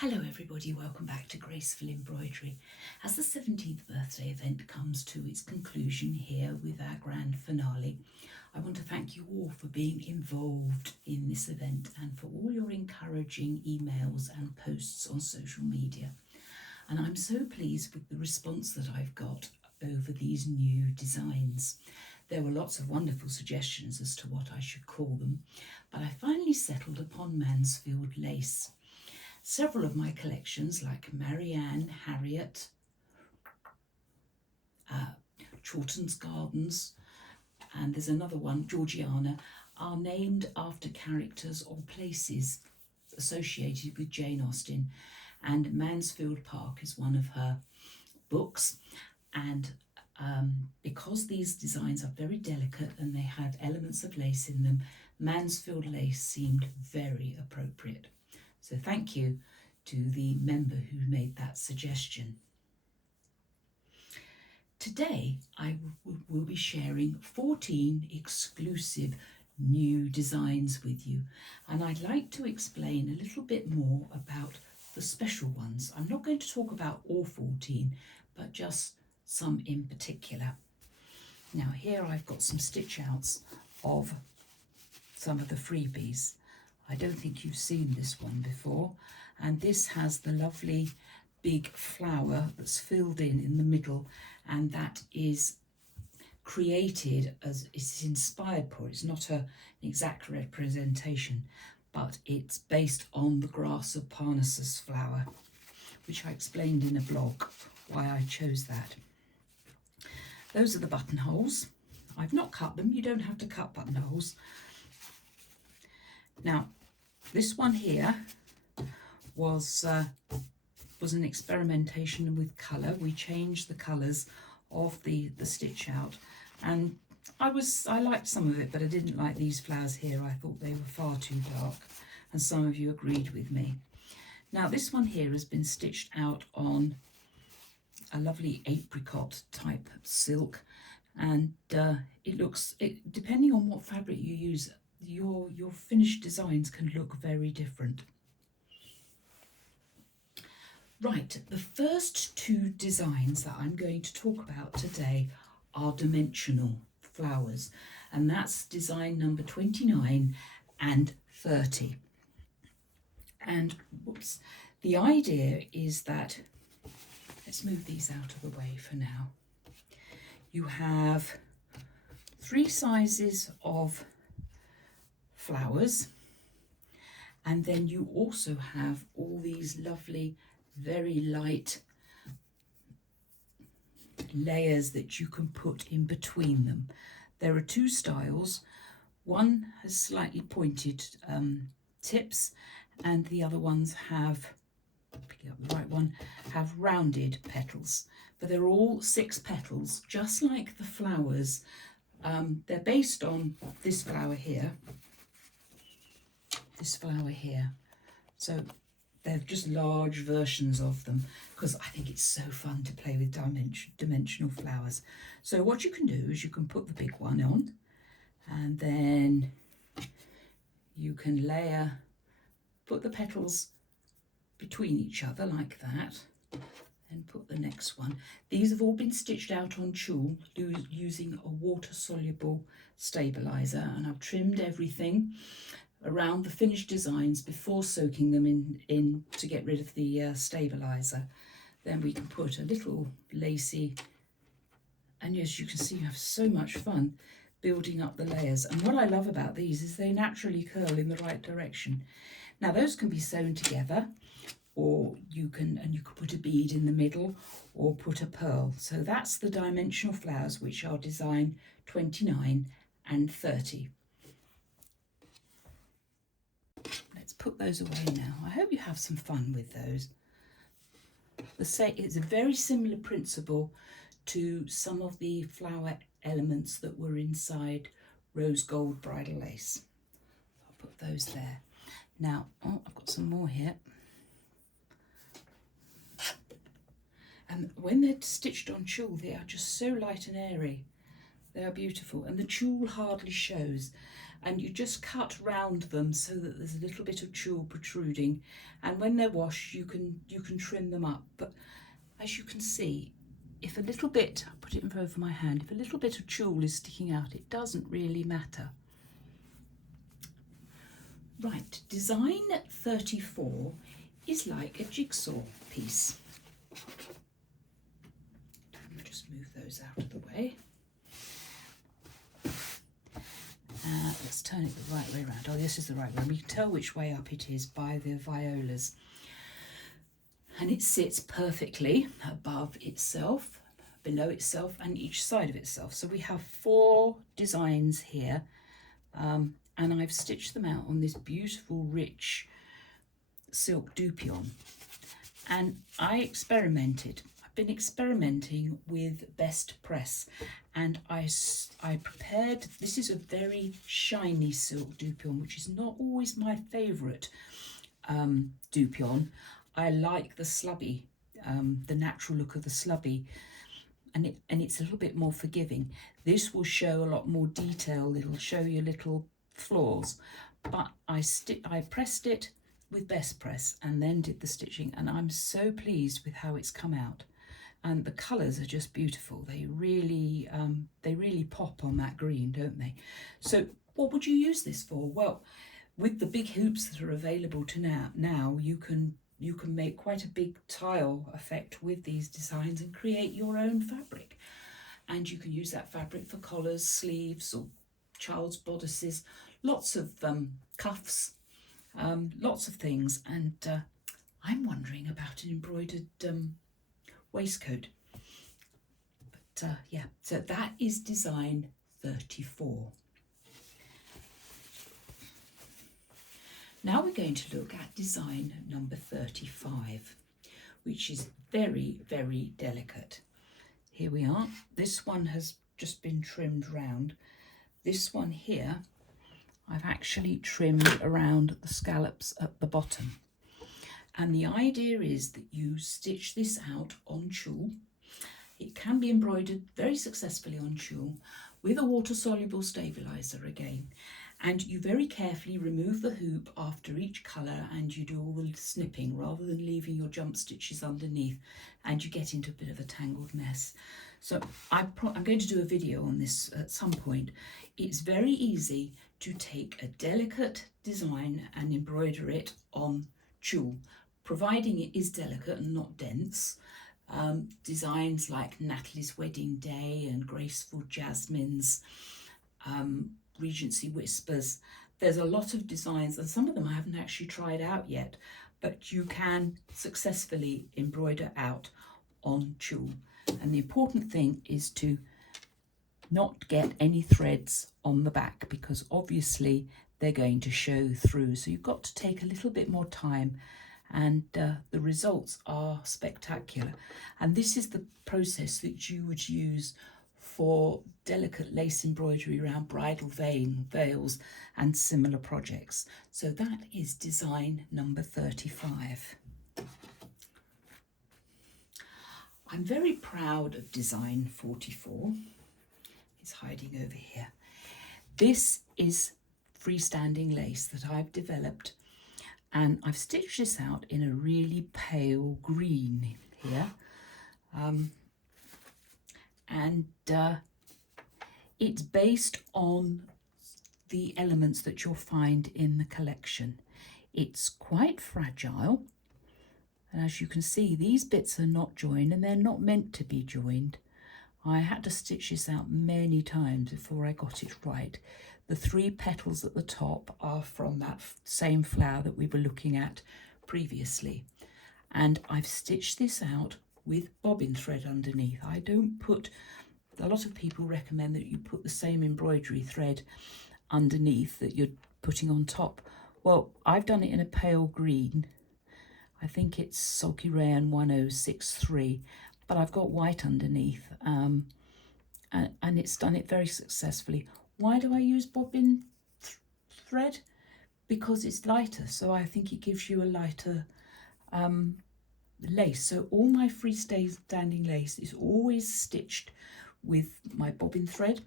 Hello everybody, welcome back to Graceful Embroidery. As the 17th birthday event comes to its conclusion here with our grand finale, I want to thank you all for being involved in this event and for all your encouraging emails and posts on social media. And I'm so pleased with the response that I've got over these new designs. There were lots of wonderful suggestions as to what I should call them, but I finally settled upon Mansfield Lace. Several of my collections, like Marianne, Harriet, Chawton's Gardens, and there's another one, Georgiana, are named after characters or places associated with Jane Austen, and Mansfield Park is one of her books. And because these designs are very delicate and they have elements of lace in them, Mansfield Lace seemed very appropriate. So thank you to the member who made that suggestion. Today I will be sharing 14 exclusive new designs with you, and I'd like to explain a little bit more about the special ones. I'm not going to talk about all 14, but just some in particular. Now here I've got some stitch outs of some of the freebies. I don't think you've seen this one before, and this has the lovely big flower that's filled in the middle, and that is created as it's inspired for. It's not an exact representation, but it's based on the grass of Parnassus flower, which I explained in a blog why I chose that. Those are the buttonholes. I've not cut them. You don't have to cut buttonholes. Now, this one here was an experimentation with colour. We changed the colours of the stitch out, and I liked some of it, but I didn't like these flowers here. I thought they were far too dark, and some of you agreed with me. Now this one here has been stitched out on a lovely apricot type silk, and depending on what fabric you use, your finished designs can look very different. Right, the first two designs that I'm going to talk about today are dimensional flowers, and that's design number 29 and 30. And the idea is that, let's move these out of the way for now. You have 3 sizes of flowers, and then you also have all these lovely, very light layers that you can put in between them. There are 2 styles. One has slightly pointed tips, and the other ones have, picking up the right one, have rounded petals, but they're all 6 petals, just like the flowers. They're based on this flower here, so they're just large versions of them, because I think it's so fun to play with dimensional flowers. So what you can do is you can put the big one on, and then you can put the petals between each other like that, and put the next one. These have all been stitched out on tulle using a water-soluble stabilizer, and I've trimmed everything around the finished designs before soaking them in to get rid of the stabilizer. Then we can put a little lacy, and as you can see, you have so much fun building up the layers. And what I love about these is they naturally curl in the right direction. Now those can be sewn together, or you can put a bead in the middle or put a pearl. So that's the dimensional flowers, which are design 29 and 30. Let's put those away now. I hope you have some fun with those. It's a very similar principle to some of the flower elements that were inside rose gold bridal lace. I'll put those there. Now, I've got some more here. And when they're stitched on tulle, they are just so light and airy. They are beautiful, and the tulle hardly shows. and you just cut round them so that there's a little bit of tulle protruding, and when they're washed you can trim them up. But as you can see, if a little bit, I'll put it over my hand, if a little bit of tulle is sticking out, it doesn't really matter. Right, design 34 is like a jigsaw piece. Let me just move those out of the way. Let's turn it the right way around. Oh, this is the right way. We can tell which way up it is by the violas. And it sits perfectly above itself, below itself, and each side of itself. So we have 4 designs here, and I've stitched them out on this beautiful, rich silk dupion. And I experimented. I've been experimenting with best press, and I prepared, this is a very shiny silk dupion, which is not always my favourite dupion. I like the slubby, the natural look of the slubby, and it's a little bit more forgiving. This will show a lot more detail. It'll show you little flaws, but I pressed it with best press and then did the stitching, and I'm so pleased with how it's come out. And the colours are just beautiful. They really pop on that green, don't they? So what would you use this for? Well, with the big hoops that are available to now you can make quite a big tile effect with these designs and create your own fabric. And you can use that fabric for collars, sleeves, or child's bodices, lots of cuffs, lots of things. And I'm wondering about an embroidered waistcoat. But yeah, so that is design 34. Now we're going to look at design number 35, which is very, very delicate. Here we are. This one has just been trimmed round. This one here, I've actually trimmed around the scallops at the bottom. And the idea is that you stitch this out on tulle. It can be embroidered very successfully on tulle with a water-soluble stabilizer again. And you very carefully remove the hoop after each colour, and you do all the snipping rather than leaving your jump stitches underneath, and you get into a bit of a tangled mess. So I'm going to do a video on this at some point. It's very easy to take a delicate design and embroider it on tulle, providing it is delicate and not dense. Designs like Natalie's Wedding Day and Graceful Jasmine's, Regency Whispers. There's a lot of designs, and some of them I haven't actually tried out yet, but you can successfully embroider out on tulle. And the important thing is to not get any threads on the back, because obviously they're going to show through. So you've got to take a little bit more time, and the results are spectacular. And this is the process that you would use for delicate lace embroidery around bridal veils and similar projects. So that is design number 35. I'm very proud of design 44. It's hiding over here. This is freestanding lace that I've developed, and I've stitched this out in a really pale green here. It's based on the elements that you'll find in the collection. It's quite fragile, and as you can see, these bits are not joined, and they're not meant to be joined. I had to stitch this out many times before I got it right. The 3 petals at the top are from that same flower that we were looking at previously, and I've stitched this out with bobbin thread underneath. I don't put, a lot of people recommend that you put the same embroidery thread underneath that you're putting on top. Well, I've done it in a pale green. I think it's Sulky Rayon 1063, but I've got white underneath, and it's done it very successfully. Why do I use bobbin thread? Because it's lighter, so I think it gives you a lighter lace. So all my freestanding lace is always stitched with my bobbin thread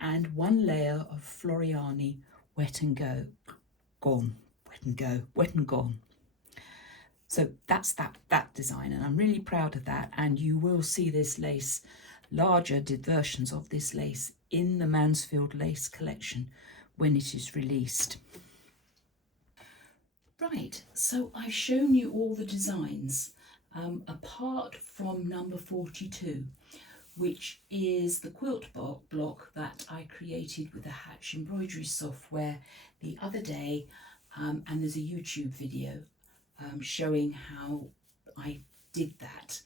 and 1 layer of Floriani wet and go, gone, wet and go, wet and gone. So that's that design, and I'm really proud of that. And you will see this lace, larger versions of this lace, in the Mansfield Lace collection when it is released. Right, so I've shown you all the designs apart from number 42, which is the quilt block that I created with the Hatch embroidery software the other day, and there's a YouTube video showing how I did that.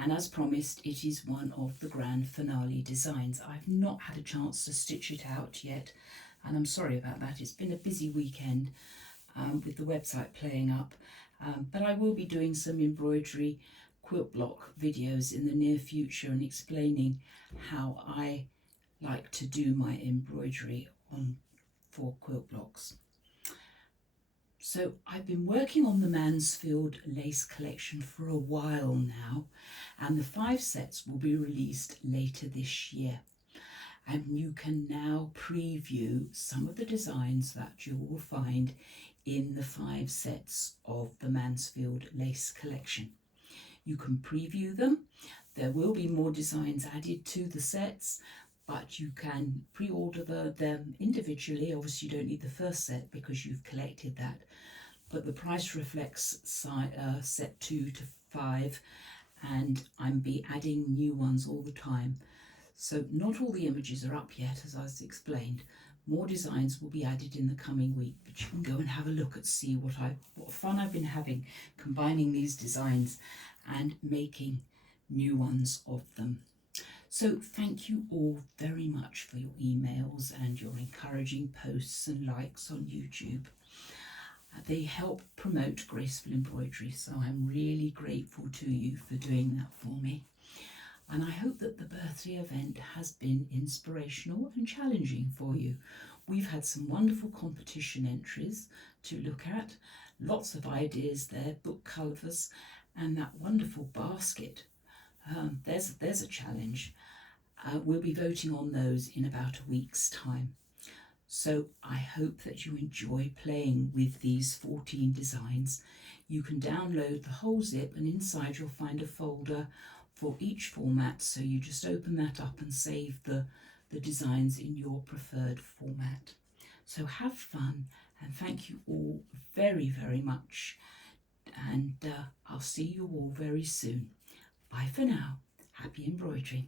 And as promised, it is one of the grand finale designs. I've not had a chance to stitch it out yet, and I'm sorry about that. It's been a busy weekend with the website playing up, but I will be doing some embroidery quilt block videos in the near future and explaining how I like to do my embroidery for quilt blocks. So I've been working on the Mansfield Lace collection for a while now, and the 5 sets will be released later this year. And you can now preview some of the designs that you will find in the 5 sets of the Mansfield Lace collection. You can preview them. There will be more designs added to the sets, but you can pre-order them individually. Obviously you don't need the first set because you've collected that, but the price reflects set 2 to 5, and I'm adding new ones all the time. So not all the images are up yet, as I explained. More designs will be added in the coming week, but you can go and have a look and see what fun I've been having combining these designs and making new ones of them. So thank you all very much for your emails and your encouraging posts and likes on YouTube. They help promote Graceful Embroidery, so I'm really grateful to you for doing that for me. And I hope that the birthday event has been inspirational and challenging for you. We've had some wonderful competition entries to look at, lots of ideas there, book covers, and that wonderful basket. There's a challenge. We'll be voting on those in about a week's time. So I hope that you enjoy playing with these 14 designs. You can download the whole zip, and inside you'll find a folder for each format, so you just open that up and save the designs in your preferred format. So have fun, and thank you all very, very much, and I'll see you all very soon. Bye for now. Happy embroidery.